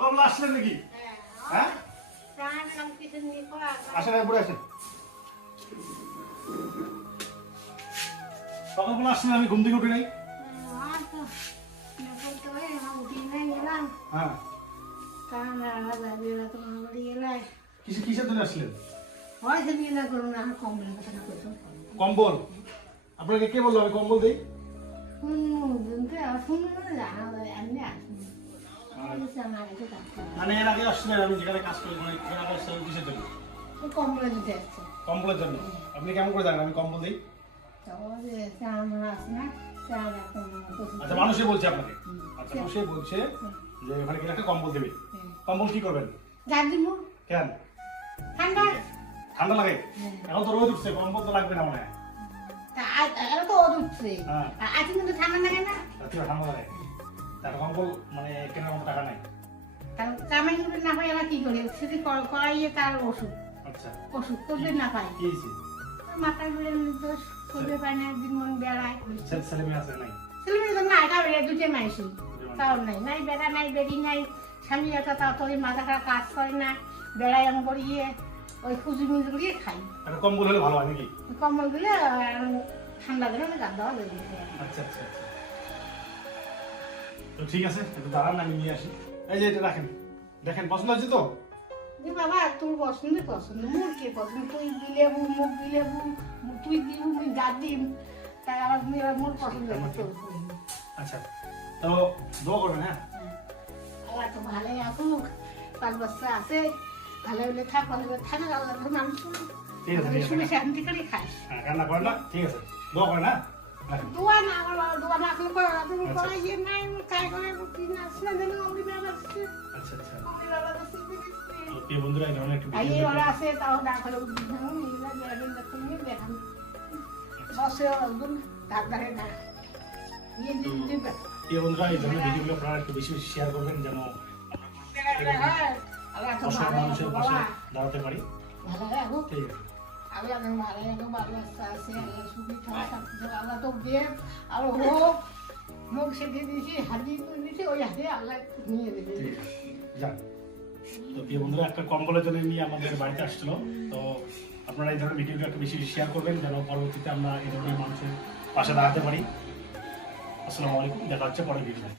সকালবেলা আসলেন নাকি? হ্যাঁ আসেন, পরে আসেন। সকালবেলা আসলেন, আমি ঘুম থেকে উঠি নাই। হ্যাঁ কিসের জন্য আসলেন? কম্বল? আপনাকে কে বললো আমি কম্বল দিই? মানে এর আগে আসলেন, আমি যেখানে কাজ করি কিসের জন্য? কম্বলের জন্য। আপনি কেমন করে জানেন আমি কম্বল দিই? আচ্ছা, মানুষই বলছে আপনাকে? আচ্ছা, মানুষই বলছে যে ওখানে গেলে একটা কম্বল দেবে। কম্বল কি করবেন? কেন? ঠান্ডা লাগে? এখন তো রোদ উঠছে, কম্বল তো লাগবে না মনে হয়। ঠান্ডা লাগে? তার কম্বল মানে কেনার মতো টাকা নাই। কি করে সেটি করাইয়ে তার ওষুধ। আচ্ছা, ওষুধ করলে না পাই। কি হয়েছে? মাথার ঘুরে দোষ করবে পায় না, একদিন মন বেড়ায়। ছেলে মেয়ে আছে নাই? ছেলে মেয়ে তো নাই, তাও বেড়ে দুটো মাইছি তাও নাই, নাই বেড়া নাই, বেরি নাই। স্বামী একটা তাও তো ওই মাথা খারাপ কাজ করে না, বেড়াই আমি করি ওই খুঁজি মিজু দিয়ে খাই। কম্বল হলে ভালো হয় নাকি? কম্বল দিলে ঠান্ডা দিলে আমি গাদ দেওয়া দেবে। আচ্ছা আচ্ছা আচ্ছা, তো ঠিক আছে, একটু দাঁড়ান, আমি নিয়ে আসি। এই যে এটা রাখেন, দেখেন পছন্দ হয়েছে তো? বাবা তোর পছন্দ পছন্দ, মোর কে পছন্দ? তুই দিলে মুখ দিলে তুই দিব মুই গাদ দিম, তাই আমার মোর পছন্দ। আচ্ছা, তো দোয়া করবেন। হ্যাঁ, আল্লাহ তো ভালোই আসুক, 5 বছর আছে, ভালো হলে থাক, ভালো হলে থাক, আল্লাহ তো মানুষ শুনে শান্তি করে খাস। হ্যাঁ, কান্না করেন না, ঠিক আছে, দোয়া করেন। হ্যাঁ, দোয়া না আমার দোয়া না আসলে করে তুমি করে যে নাই কাই করে কি না আসলে দেন আমি বাবা। আচ্ছা আচ্ছা, আমি বাবা তো ওকে বন্ধুরা, এই ধরনের একটু আই ওরা আছে তাও ডাক্তার বুঝানো নিলা বেরোন দেখতে নিয়ে দেখান বসে একদম ডাক্তারে না এই দিবে। এই বন্ধুরা, এই ধরনের ভিডিওগুলো আপনারা একটু বেশি বেশি শেয়ার করবেন, যেন আল্লাহ তো অসহায় মানুষের পাশে দাঁড়াতে পারি। ভালো রাখো, ঠিক আছে, আল্লাহ তো ভালো রাখো, ভালো আছে, আল্লাহ সুবিধা থাকতে, আল্লাহ তো দিয়ে আর হোক মুখ সেদিয়ে দিয়েছি, হাতি করে দিয়েছি, ওই হাতে আল্লাহ নিয়ে দেবে। ঠিক আছে, যান। তো প্রিয় বন্ধুরা, একটা কম্বলের জন্য নিয়ে আমাদের বাড়িতে আসছিল। তো আপনারা এই ধরনের ভিডিওগুলো একটু বেশি শেয়ার করবেন, যেন পরবর্তীতে আমরা এই ধরনের মানুষের পাশে দাঁড়াতে পারি। আসসালামু আলাইকুম, দেখা হচ্ছে পরের ভিডিও।